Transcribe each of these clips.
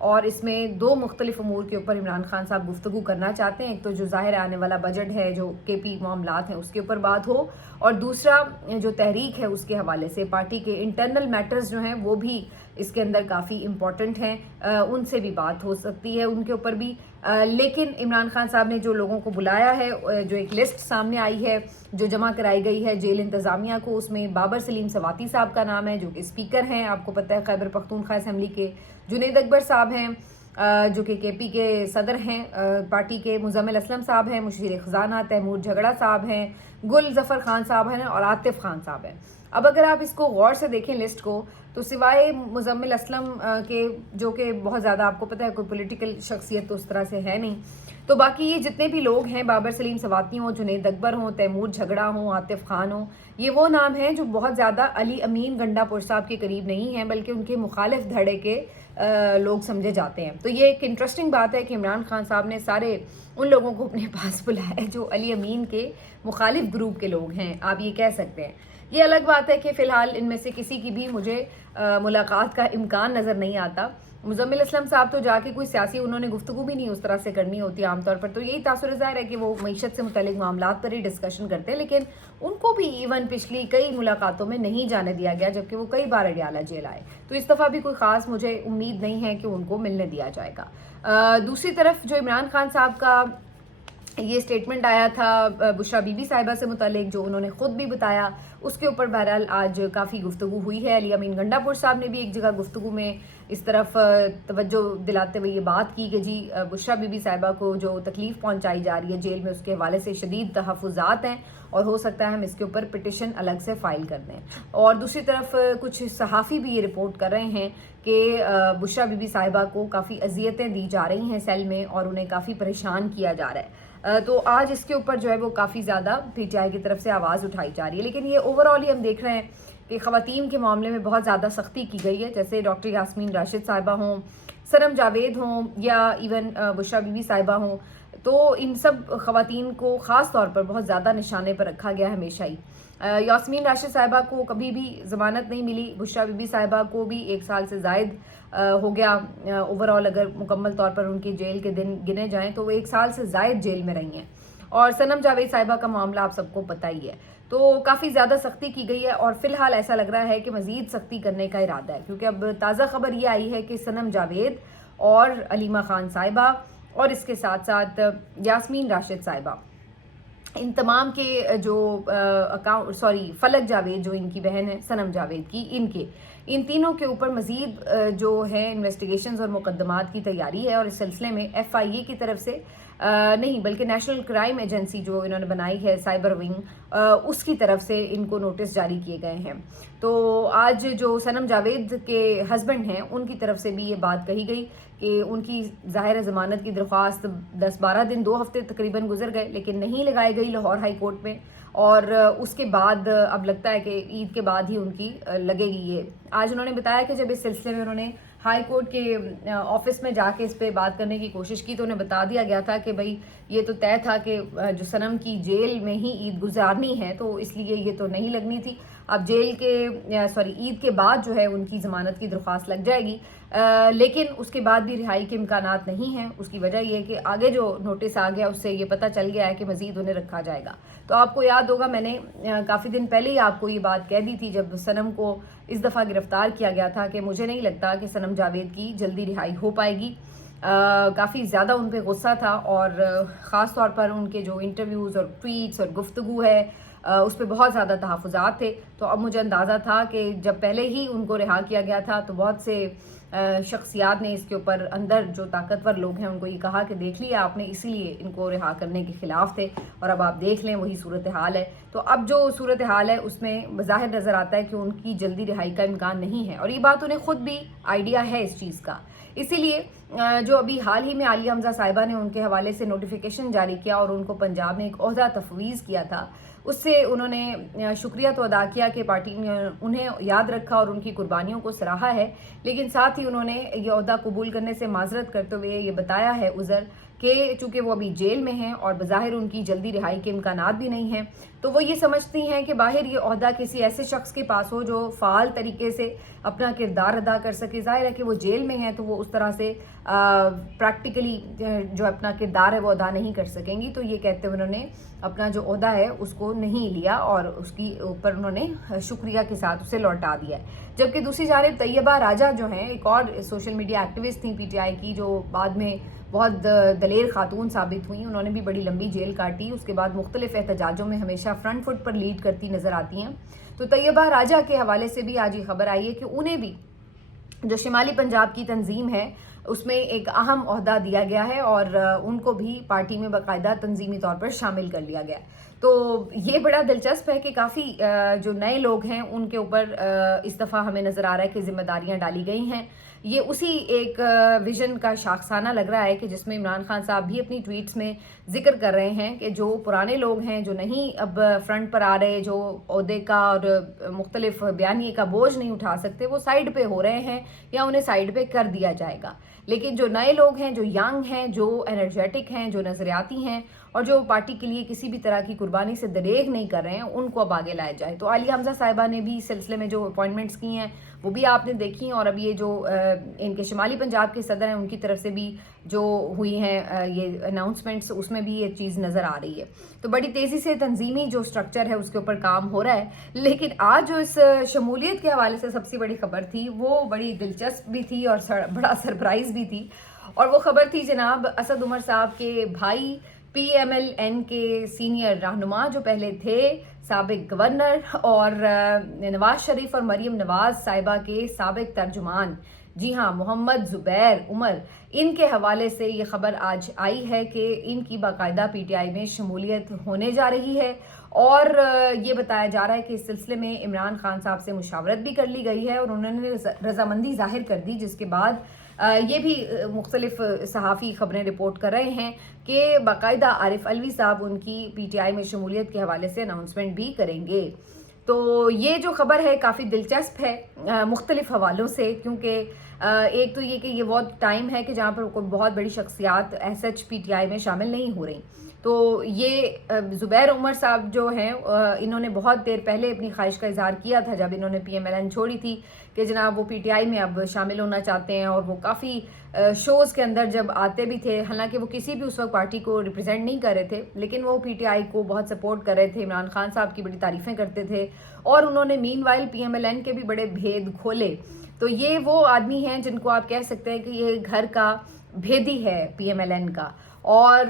اور اس میں دو مختلف امور کے اوپر عمران خان صاحب گفتگو کرنا چاہتے ہیں. ایک تو جو ظاہر آنے والا بجٹ ہے, جو کے پی معاملات ہیں, اس کے اوپر بات ہو, اور دوسرا جو تحریک ہے اس کے حوالے سے پارٹی کے انٹرنل میٹرز جو ہیں وہ بھی اس کے اندر کافی امپورٹنٹ ہیں, ان سے بھی بات ہو سکتی ہے, ان کے اوپر بھی. لیکن عمران خان صاحب نے جو لوگوں کو بلایا ہے, جو ایک لسٹ سامنے آئی ہے جو جمع کرائی گئی ہے جیل انتظامیہ کو, اس میں بابر سلیم سواتی صاحب کا نام ہے جو کہ اسپیکر ہیں, آپ کو پتہ ہے خیبر پختونخوا اسمبلی کے. جنید اکبر صاحب ہیں جو کہ کے پی کے صدر ہیں پارٹی کے. مزمل اسلم صاحب ہیں مشیر خزانہ. تیمور جھگڑا صاحب ہیں. گل ظفر خان صاحب ہیں اور عاطف خان صاحب ہیں. اب اگر آپ اس کو غور سے دیکھیں لسٹ کو, تو سوائے مزمل اسلم کے, جو کہ بہت زیادہ آپ کو پتہ ہے کوئی پولیٹیکل شخصیت تو اس طرح سے ہے نہیں, تو باقی یہ جتنے بھی لوگ ہیں, بابر سلیم سواتی ہوں, جنید اکبر ہوں, تیمور جھگڑا ہوں, عاطف خان ہوں, یہ وہ نام ہیں جو بہت زیادہ علی امین گنڈا پور صاحب کے قریب نہیں ہیں, بلکہ ان کے مخالف دھڑے کے لوگ سمجھے جاتے ہیں. تو یہ ایک انٹرسٹنگ بات ہے کہ عمران خان صاحب نے سارے ان لوگوں کو اپنے پاس بلایا جو علی امین کے مخالف گروپ کے لوگ ہیں, آپ یہ کہہ سکتے ہیں. یہ الگ بات ہے کہ فی الحال ان میں سے کسی کی بھی مجھے ملاقات کا امکان نظر نہیں آتا. مزمل اسلم صاحب تو جا کے کوئی سیاسی انہوں نے گفتگو بھی نہیں اس طرح سے کرنی ہوتی عام طور پر, تو یہی تاثر ظاہر ہے کہ وہ معیشت سے متعلق معاملات پر ہی ڈسکشن کرتے ہیں, لیکن ان کو بھی ایون پچھلی کئی ملاقاتوں میں نہیں جانے دیا گیا, جبکہ وہ کئی بار اڈیالہ جیل آئے. تو اس دفعہ بھی کوئی خاص مجھے امید نہیں ہے کہ ان کو ملنے دیا جائے گا. دوسری طرف جو عمران خان صاحب کا یہ سٹیٹمنٹ آیا تھا بشرا بی بی صاحبہ سے متعلق, جو انہوں نے خود بھی بتایا, اس کے اوپر بہرحال آج کافی گفتگو ہوئی ہے. علی امین گنڈا پور صاحب نے بھی ایک جگہ گفتگو میں اس طرف توجہ دلاتے ہوئے یہ بات کی کہ جی بشرا بی بی صاحبہ کو جو تکلیف پہنچائی جا رہی ہے جیل میں, اس کے حوالے سے شدید تحفظات ہیں اور ہو سکتا ہے ہم اس کے اوپر پٹیشن الگ سے فائل کر دیں. اور دوسری طرف کچھ صحافی بھی یہ رپورٹ کر رہے ہیں کہ بشرا بی بی صاحبہ کو کافی اذیتیں دی جا رہی ہیں سیل میں اور انہیں کافی پریشان کیا جا رہا ہے. تو آج اس کے اوپر جو ہے وہ کافی زیادہ پی ٹی آئی کی طرف سے آواز اٹھائی جا رہی ہے. لیکن یہ اوور آل ہی ہم دیکھ رہے ہیں کہ خواتین کے معاملے میں بہت زیادہ سختی کی گئی ہے, جیسے ڈاکٹر یاسمین راشد صاحبہ ہوں, سنم جاوید ہوں, یا ایون بشرا بی بی صاحبہ ہوں, تو ان سب خواتین کو خاص طور پر بہت زیادہ نشانے پر رکھا گیا ہمیشہ ہی. یاسمین راشد صاحبہ کو کبھی بھی ضمانت نہیں ملی, بشرا بی بی صاحبہ کو بھی 1 سال سے زائد ہو گیا اوور آل, اگر مکمل طور پر ان کے جیل کے دن گنے جائیں تو وہ 1 سال سے زائد جیل میں رہی ہیں. اور سنم جاوید صاحبہ کا معاملہ آپ سب کو پتہ ہی ہے. تو کافی زیادہ سختی کی گئی ہے اور فی الحال ایسا لگ رہا ہے کہ مزید سختی کرنے کا ارادہ ہے, کیونکہ اب تازہ خبر یہ آئی ہے کہ سنم جاوید اور علیمہ خان صاحبہ اور اس کے ساتھ ساتھ یاسمین راشد صاحبہ, ان تمام کے جو فلک جاوید جو ان کی بہن ہے سنم جاوید کی, ان تینوں کے اوپر مزید جو ہے انویسٹیگیشنز اور مقدمات کی تیاری ہے. اور اس سلسلے میں ایف آئی اے کی طرف سے نہیں بلکہ نیشنل کرائم ایجنسی جو انہوں نے بنائی ہے سائبر ونگ, اس کی طرف سے ان کو نوٹس جاری کیے گئے ہیں. تو آج جو سنم جاوید کے ہسبینڈ ہیں ان کی طرف سے بھی یہ بات کہی گئی کہ ان کی ظاہر ضمانت کی درخواست 10-12 دن 2 ہفتے تقریباً گزر گئے, لیکن نہیں لگائی گئی لاہور ہائی کورٹ میں, اور اس کے بعد اب لگتا ہے کہ عید کے بعد ہی ان کی لگے گی. یہ آج انہوں نے بتایا کہ جب اس سلسلے میں انہوں نے ہائی کورٹ کے آفس میں جا کے اس پہ بات کرنے کی کوشش کی تو انہیں بتا دیا گیا تھا کہ بھائی یہ تو طے تھا کہ جو سنم کی جیل میں ہی عید گزارنی ہے, تو اس لیے یہ تو نہیں لگنی تھی. اب عید کے بعد جو ہے ان کی ضمانت کی درخواست لگ جائے گی, لیکن اس کے بعد بھی رہائی کے امکانات نہیں ہیں. اس کی وجہ یہ ہے کہ آگے جو نوٹس آ گیا اس سے یہ پتہ چل گیا ہے کہ مزید انہیں رکھا جائے گا. تو آپ کو یاد ہوگا میں نے کافی دن پہلے ہی آپ کو یہ بات کہہ دی تھی جب سنم کو اس دفعہ گرفتار کیا گیا تھا کہ مجھے نہیں لگتا کہ سنم جاوید کی جلدی رہائی ہو پائے گی. کافی زیادہ ان پہ غصہ تھا اور خاص طور پر ان کے جو انٹرویوز اور ٹویٹس اور گفتگو ہے اس پہ بہت زیادہ تحفظات تھے. تو اب مجھے اندازہ تھا کہ جب پہلے ہی ان کو رہا کیا گیا تھا تو بہت سے شخصیات نے اس کے اوپر اندر جو طاقتور لوگ ہیں ان کو یہ کہا کہ دیکھ لیا آپ نے, اسی لیے ان کو رہا کرنے کے خلاف تھے, اور اب آپ دیکھ لیں وہی صورتحال ہے. تو اب جو صورتحال ہے اس میں بظاہر نظر آتا ہے کہ ان کی جلدی رہائی کا امکان نہیں ہے, اور یہ بات انہیں خود بھی آئیڈیا ہے اس چیز کا. اسی لیے جو ابھی حال ہی میں عالیہ حمزہ صاحبہ نے ان کے حوالے سے نوٹیفیکیشن جاری کیا اور ان کو پنجاب میں ایک عہدہ تفویض کیا تھا, اس سے انہوں نے شکریہ تو ادا کیا کہ پارٹی نے انہیں یاد رکھا اور ان کی قربانیوں کو سراہا ہے, لیکن ساتھ ہی انہوں نے یہ عہدہ قبول کرنے سے معذرت کرتے ہوئے یہ بتایا ہے عذر کہ چونکہ وہ ابھی جیل میں ہیں اور بظاہر ان کی جلدی رہائی کے امکانات بھی نہیں ہیں، تو وہ یہ سمجھتی ہیں کہ باہر یہ عہدہ کسی ایسے شخص کے پاس ہو جو فعال طریقے سے اپنا کردار ادا کر سکے۔ ظاہر ہے کہ وہ جیل میں ہیں تو وہ اس طرح سے پریکٹیکلی جو اپنا کردار ہے وہ ادا نہیں کر سکیں گی، تو یہ کہتے ہوئے انہوں نے اپنا جو عہدہ ہے اس کو نہیں لیا اور اس کی اوپر انہوں نے شکریہ کے ساتھ اسے لوٹا دیا ہے۔ جبکہ دوسری جانب طیبہ راجہ جو ہیں، ایک اور سوشل میڈیا ایکٹیوسٹ تھیں پی ٹی آئی کی، جو بعد میں بہت دلیر خاتون ثابت ہوئیں، انہوں نے بھی بڑی لمبی جیل کاٹی، اس کے بعد مختلف احتجاجوں میں ہمیشہ فرنٹ فٹ پر لیڈ کرتی نظر آتی ہیں۔ تو طیبہ راجہ کے حوالے سے بھی آج یہ خبر آئی ہے کہ انہیں بھی جو شمالی پنجاب کی تنظیم ہے اس میں ایک اہم عہدہ دیا گیا ہے اور ان کو بھی پارٹی میں باقاعدہ تنظیمی طور پر شامل کر لیا گیا ہے۔ تو یہ بڑا دلچسپ ہے کہ کافی جو نئے لوگ ہیں ان کے اوپر اس دفعہ ہمیں نظر آ رہا ہے کہ ذمہ داریاں ڈالی گئی ہیں۔ یہ اسی ایک ویژن کا شاخسانہ لگ رہا ہے کہ جس میں عمران خان صاحب بھی اپنی ٹویٹس میں ذکر کر رہے ہیں کہ جو پرانے لوگ ہیں، جو نہیں اب فرنٹ پر آ رہے، جو عہدے کا اور مختلف بیانیے کا بوجھ نہیں اٹھا سکتے، وہ سائیڈ پہ ہو رہے ہیں یا انہیں سائیڈ پہ کر دیا جائے گا۔ لیکن جو نئے لوگ ہیں، جو ینگ ہیں، جو انرجیٹک ہیں، جو نظریاتی ہیں اور جو پارٹی کے لیے کسی بھی طرح کی قربانی سے دریغ نہیں کر رہے ہیں، ان کو اب آگے لایا جائے۔ تو عالیہ حمزہ صاحبہ نے بھی اس سلسلے میں جو اپوائنٹمنٹس کی ہیں وہ بھی آپ نے دیکھی ہیں، اور اب یہ جو ان کے شمالی پنجاب کے صدر ہیں ان کی طرف سے بھی جو ہوئی ہیں یہ اناؤنسمنٹس، اس میں بھی یہ چیز نظر آ رہی ہے۔ تو بڑی تیزی سے تنظیمی جو سٹرکچر ہے اس کے اوپر کام ہو رہا ہے۔ لیکن آج جو اس شمولیت کے حوالے سے سب سے بڑی خبر تھی وہ بڑی دلچسپ بھی تھی اور بڑا سرپرائز بھی تھی، اور وہ خبر تھی جناب اسد عمر صاحب کے بھائی پی ایم ایل این کے سینئر رہنما جو پہلے تھے سابق گورنر، اور نواز شریف اور مریم نواز صاحبہ کے سابق ترجمان، جی ہاں محمد زبیر عمر، ان کے حوالے سے یہ خبر آج آئی ہے کہ ان کی باقاعدہ پی ٹی آئی میں شمولیت ہونے جا رہی ہے، اور یہ بتایا جا رہا ہے کہ اس سلسلے میں عمران خان صاحب سے مشاورت بھی کر لی گئی ہے اور انہوں نے رضامندی ظاہر کر دی، جس کے بعد یہ بھی مختلف صحافی خبریں رپورٹ کر رہے ہیں کہ باقاعدہ عارف علوی صاحب ان کی پی ٹی آئی میں شمولیت کے حوالے سے اناؤنسمنٹ بھی کریں گے۔ تو یہ جو خبر ہے کافی دلچسپ ہے مختلف حوالوں سے، کیونکہ ایک تو یہ کہ یہ وہ ٹائم ہے کہ جہاں پر کوئی بہت بڑی شخصیات ایس ایچ پی ٹی آئی میں شامل نہیں ہو رہی۔ تو یہ زبیر عمر صاحب جو ہیں انہوں نے بہت دیر پہلے اپنی خواہش کا اظہار کیا تھا جب انہوں نے پی ایم ایل این چھوڑی تھی کہ جناب وہ پی ٹی آئی میں اب شامل ہونا چاہتے ہیں، اور وہ کافی شوز کے اندر جب آتے بھی تھے، حالانکہ وہ کسی بھی اس وقت پارٹی کو ریپرزینٹ نہیں کر رہے تھے، لیکن وہ پی ٹی آئی کو بہت سپورٹ کر رہے تھے، عمران خان صاحب کی بڑی تعریفیں کرتے تھے، اور انہوں نے مین وائل پی ایم ایل این کے بھی بڑے بھید کھولے۔ تو یہ وہ آدمی ہیں جن کو آپ کہہ سکتے ہیں کہ یہ گھر کا بھیدی ہے پی ایم ایل این کا، اور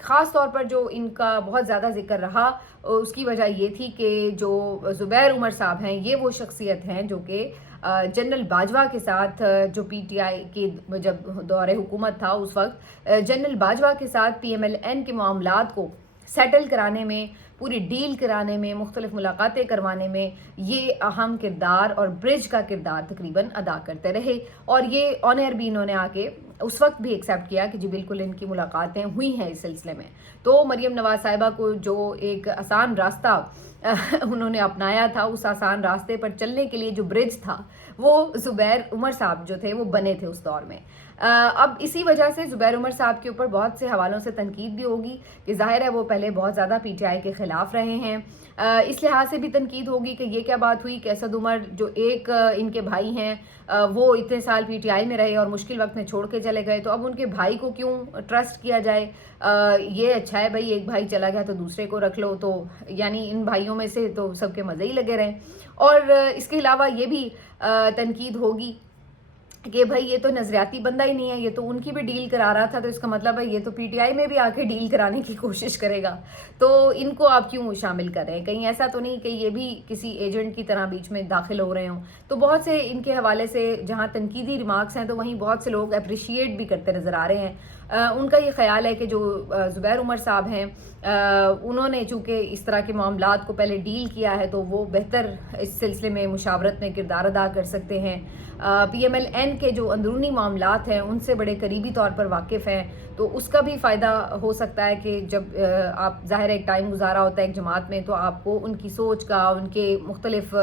خاص طور پر جو ان کا بہت زیادہ ذکر رہا اس کی وجہ یہ تھی کہ جو زبیر عمر صاحب ہیں یہ وہ شخصیت ہیں جو کہ جنرل باجوہ کے ساتھ، جو پی ٹی آئی کے جب دور حکومت تھا اس وقت جنرل باجوہ کے ساتھ پی ایم ایل این کے معاملات کو سیٹل کرانے میں، پوری ڈیل کرانے میں، مختلف ملاقاتیں کروانے میں یہ اہم کردار اور برج کا کردار تقریباً ادا کرتے رہے، اور یہ آن ایئر بھی انہوں نے آ کے اس وقت بھی ایکسیپٹ کیا کہ جی بالکل ان کی ملاقاتیں ہوئی ہیں اس سلسلے میں۔ تو مریم نواز صاحبہ کو جو ایک آسان راستہ انہوں نے اپنایا تھا، اس آسان راستے پر چلنے کے لیے جو برج تھا وہ زبیر عمر صاحب جو تھے وہ بنے تھے اس دور میں۔ اب اسی وجہ سے زبیر عمر صاحب کے اوپر بہت سے حوالوں سے تنقید بھی ہوگی کہ ظاہر ہے وہ پہلے بہت زیادہ پی ٹی آئی کے خلاف رہے ہیں، اس لحاظ سے بھی تنقید ہوگی کہ یہ کیا بات ہوئی کہ اسد عمر جو ایک ان کے بھائی ہیں وہ اتنے سال پی ٹی آئی میں رہے اور مشکل وقت میں چھوڑ کے چلے گئے، تو اب ان کے بھائی کو کیوں ٹرسٹ کیا جائے؟ یہ اچھا ہے بھائی، ایک بھائی چلا گیا تو دوسرے کو رکھ لو، تو یعنی ان بھائیوں میں سے تو سب کے مزے ہی لگے رہیں۔ اور اس کے علاوہ یہ بھی تنقید ہوگی کہ بھائی یہ تو نظریاتی بندہ ہی نہیں ہے، یہ تو ان کی بھی ڈیل کرا رہا تھا، تو اس کا مطلب ہے یہ تو پی ٹی آئی میں بھی آ کے ڈیل کرانے کی کوشش کرے گا، تو ان کو آپ کیوں شامل کر رہے ہیں؟ کہیں ایسا تو نہیں کہ یہ بھی کسی ایجنٹ کی طرح بیچ میں داخل ہو رہے ہوں؟ تو بہت سے ان کے حوالے سے جہاں تنقیدی ریمارکس ہیں تو وہیں بہت سے لوگ اپریشیٹ بھی کرتے نظر آ رہے ہیں۔ ان کا یہ خیال ہے کہ جو زبیر عمر صاحب ہیں انہوں نے چونکہ اس طرح کے معاملات کو پہلے ڈیل کیا ہے تو وہ بہتر اس سلسلے میں مشاورت میں کردار ادا کر سکتے ہیں، پی ایم ایل این کے جو اندرونی معاملات ہیں ان سے بڑے قریبی طور پر واقف ہیں، تو اس کا بھی فائدہ ہو سکتا ہے کہ جب آپ ظاہر ایک ٹائم گزارا ہوتا ہے ایک جماعت میں تو آپ کو ان کی سوچ کا، ان کے مختلف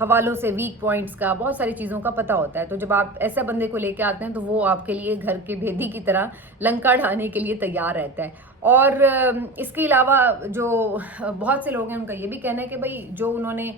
حوالوں سے ویک پوائنٹس کا، بہت ساری چیزوں کا پتہ ہوتا ہے، تو جب آپ ایسے بندے کو لے کے آتے ہیں تو وہ آپ کے لیے گھر کے بھیدی کی طرح لنکا ڈھانے کے لیے تیار رہتا ہے. اور اس کے علاوہ جو بہت سے لوگ ہیں ان کا یہ بھی کہنا ہے کہ بھائی جو انہوں نے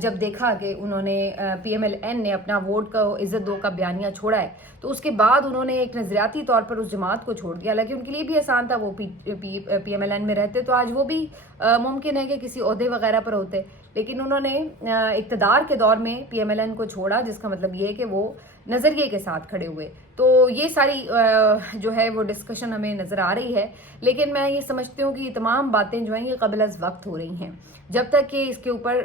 جب دیکھا کہ انہوں نے پی ایم ایل این نے اپنا ووٹ کا عزت دو کا بیانیہ چھوڑا ہے تو اس کے بعد انہوں نے ایک نظریاتی طور پر اس جماعت کو چھوڑ دیا. حالانکہ ان کے لیے بھی آسان تھا, وہ پی ایم ایل این میں رہتے تو آج وہ بھی ممکن ہے کہ کسی عہدے وغیرہ پر ہوتے, لیکن انہوں نے اقتدار کے دور میں پی ایم ایل این کو چھوڑا, جس کا مطلب یہ ہے کہ وہ نظریے کے ساتھ کھڑے ہوئے. تو یہ ساری جو ہے وہ ڈسکشن ہمیں نظر آ رہی ہے, لیکن میں یہ سمجھتی ہوں کہ یہ تمام باتیں جو ہیں یہ قبل از وقت ہو رہی ہیں. جب تک کہ اس کے اوپر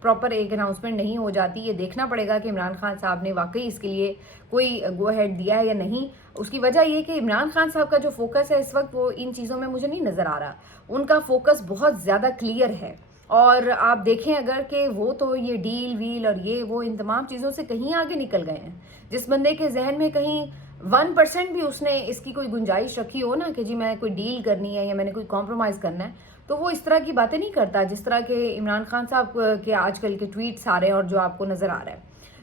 پراپر ایک اناؤنسمنٹ نہیں ہو جاتی, یہ دیکھنا پڑے گا کہ عمران خان صاحب نے واقعی اس کے لیے کوئی گو ہیڈ دیا ہے یا نہیں. اس کی وجہ یہ کہ عمران خان صاحب کا جو فوکس ہے اس وقت وہ ان چیزوں میں مجھے نہیں نظر آ رہا. ان کا فوکس بہت زیادہ کلیئر ہے, اور آپ دیکھیں اگر کہ وہ تو یہ ڈیل ویل اور یہ وہ ان تمام چیزوں سے کہیں آگے نکل گئے ہیں. جس بندے کے ذہن میں کہیں 1% بھی اس نے اس کی کوئی گنجائش رکھی ہو نا کہ جی میں کوئی ڈیل کرنی ہے یا میں نے کوئی کمپرومائز کرنا ہے, تو وہ اس طرح کی باتیں نہیں کرتا جس طرح کے عمران خان صاحب کے آج کل کے ٹویٹس آ رہے ہیں اور جو آپ کو نظر آ رہا ہے.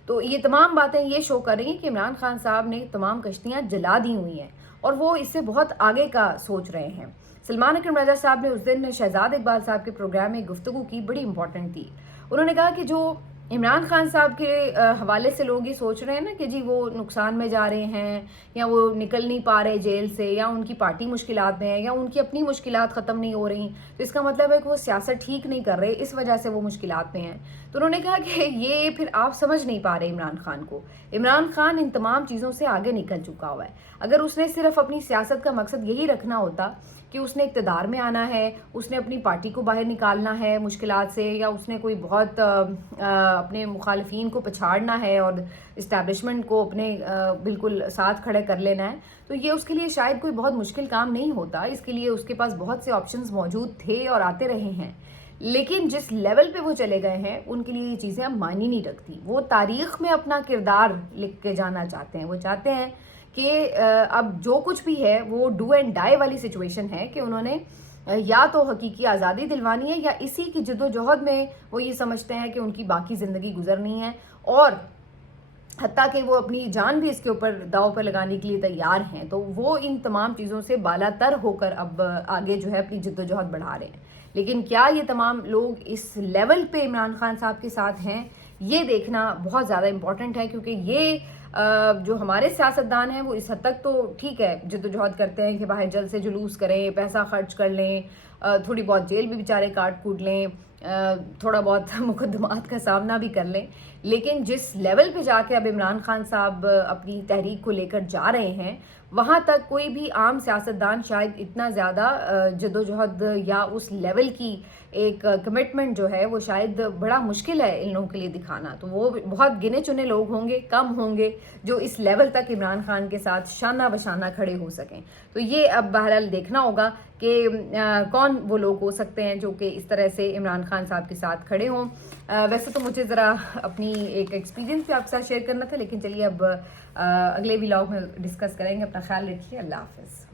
تو یہ تمام باتیں یہ شو کر رہی ہیں کہ عمران خان صاحب نے تمام کشتیاں جلا دی ہوئی ہیں اور وہ اس سے بہت آگے کا سوچ رہے ہیں. سلمان اکرم رضا صاحب نے اس دن شہزاد اقبال صاحب کے پروگرام میں گفتگو کی, بڑی امپورٹنٹ تھی. انہوں نے کہا کہ جو عمران خان صاحب کے حوالے سے لوگ یہ سوچ رہے ہیں نا کہ جی وہ نقصان میں جا رہے ہیں یا وہ نکل نہیں پا رہے جیل سے یا ان کی پارٹی مشکلات میں ہے یا ان کی اپنی مشکلات ختم نہیں ہو رہی, تو اس کا مطلب ہے کہ وہ سیاست ٹھیک نہیں کر رہے, اس وجہ سے وہ مشکلات میں ہیں. تو انہوں نے کہا کہ یہ پھر آپ سمجھ نہیں پا رہے عمران خان کو. عمران خان ان تمام چیزوں سے آگے نکل چکا ہوا ہے. اگر اس نے صرف اپنی سیاست کا مقصد یہی رکھنا ہوتا کہ اس نے اقتدار میں آنا ہے, اس نے اپنی پارٹی کو باہر نکالنا ہے مشکلات سے, یا اس نے کوئی بہت اپنے مخالفین کو پچھاڑنا ہے اور اسٹیبلشمنٹ کو اپنے بالکل ساتھ کھڑے کر لینا ہے, تو یہ اس کے لیے شاید کوئی بہت مشکل کام نہیں ہوتا. اس کے لیے اس کے پاس بہت سے آپشنز موجود تھے اور آتے رہے ہیں. لیکن جس لیول پہ وہ چلے گئے ہیں ان کے لیے یہ چیزیں اب معنی نہیں رکھتی. وہ تاریخ میں اپنا کردار لکھ کے جانا چاہتے ہیں. وہ چاہتے ہیں کہ اب جو کچھ بھی ہے وہ ڈو اینڈ ڈائی والی سچویشن ہے کہ انہوں نے یا تو حقیقی آزادی دلوانی ہے یا اسی کی جد و جہد میں وہ یہ سمجھتے ہیں کہ ان کی باقی زندگی گزرنی ہے, اور حتیٰ کہ وہ اپنی جان بھی اس کے اوپر داؤ پر لگانے کے لیے تیار ہیں. تو وہ ان تمام چیزوں سے بالا تر ہو کر اب آگے جو ہے اپنی جد و جہد بڑھا رہے ہیں. لیکن کیا یہ تمام لوگ اس لیول پہ عمران خان صاحب کے ساتھ ہیں, یہ دیکھنا بہت زیادہ امپورٹنٹ ہے. کیونکہ یہ جو ہمارے سیاستدان ہیں وہ اس حد تک تو ٹھیک ہے جد و جہد کرتے ہیں کہ باہر جلد سے جلوس کریں, پیسہ خرچ کر لیں, تھوڑی بہت جیل بھی بیچارے کاٹ کوٹ لیں, تھوڑا بہت مقدمات کا سامنا بھی کر لیں. لیکن جس لیول پہ جا کے اب عمران خان صاحب اپنی تحریک کو لے کر جا رہے ہیں, وہاں تک کوئی بھی عام سیاستدان شاید اتنا زیادہ جد و جہد یا اس لیول کی ایک کمٹمنٹ جو ہے وہ شاید بڑا مشکل ہے ان لوگوں کے لیے دکھانا. تو وہ بہت گنے چنے لوگ ہوں گے, کم ہوں گے جو اس لیول تک عمران خان کے ساتھ شانہ بشانہ کھڑے ہو سکیں. تو یہ اب بہرحال دیکھنا ہوگا کہ کون وہ لوگ ہو سکتے ہیں جو کہ اس طرح سے عمران خان صاحب کے ساتھ کھڑے ہوں. ویسے تو مجھے ذرا اپنی ایک ایکسپیرینس بھی آپ کے ساتھ شیئر کرنا تھا, لیکن چلیے اب اگلے ولاگ میں ڈسکس کریں گے. اپنا خیال رکھیے. اللہ حافظ.